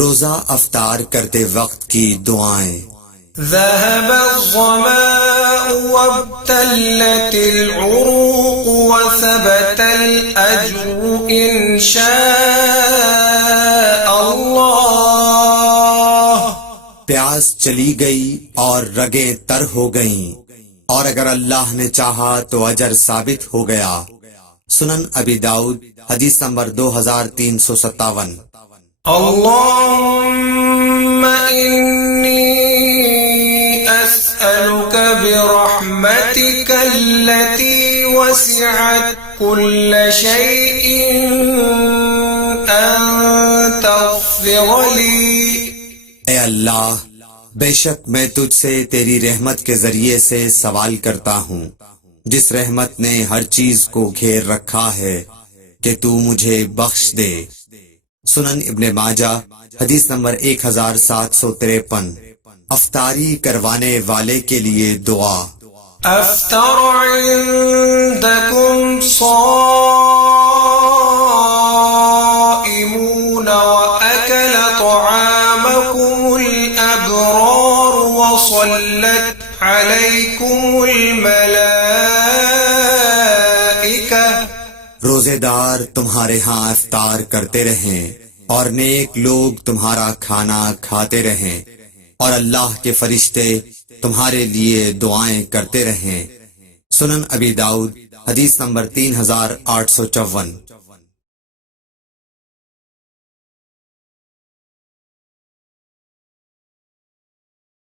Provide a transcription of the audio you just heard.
روزہ افطار کرتے وقت کی دعائیں۔ ذهب الظماء وابتلت العروق وثبت الأجر إن شاء الله۔ پیاس چلی گئی اور رگیں تر ہو گئیں، اور اگر اللہ نے چاہا تو اجر ثابت ہو گیا۔ سنن ابی داؤد حدیث نمبر 2357۔ اللهم إني أسألك برحمتك التي وسعت كل شيء أن تغفر لي۔ اے اللہ، بے شک میں تجھ سے تیری رحمت کے ذریعے سے سوال کرتا ہوں، جس رحمت نے ہر چیز کو گھیر رکھا ہے، کہ تو مجھے بخش دے۔ سنن ابن ماجہ حدیث نمبر 1753۔ افطاری کروانے والے کے لیے دعا۔ أفطر عندكم صائمون وأكل طعامكم الأبرار وصلت عليكم الملائكة۔ روزے دار تمہارے ہاں افطار کرتے رہیں، اور نیک لوگ تمہارا کھانا کھاتے رہیں، اور اللہ کے فرشتے تمہارے لیے دعائیں کرتے رہیں۔ سنن ابی داؤد حدیث نمبر 3854۔